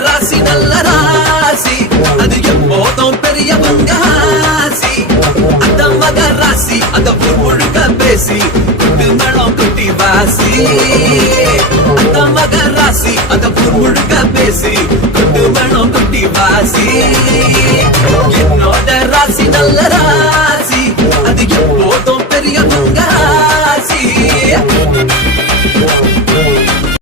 ராசி நல்ல ராசி அது எப்போதும் பெரியவங்க ஆசி அந்த மக ராசி அந்த முழுக்க பேசி குட்டு மேளம் குட்டி வாசி அந்த மக ராசி அந்த முழுக்க பேசி குட்டு மேளம் குட்டி வாசி என்னோட ராசி நல்ல ராசி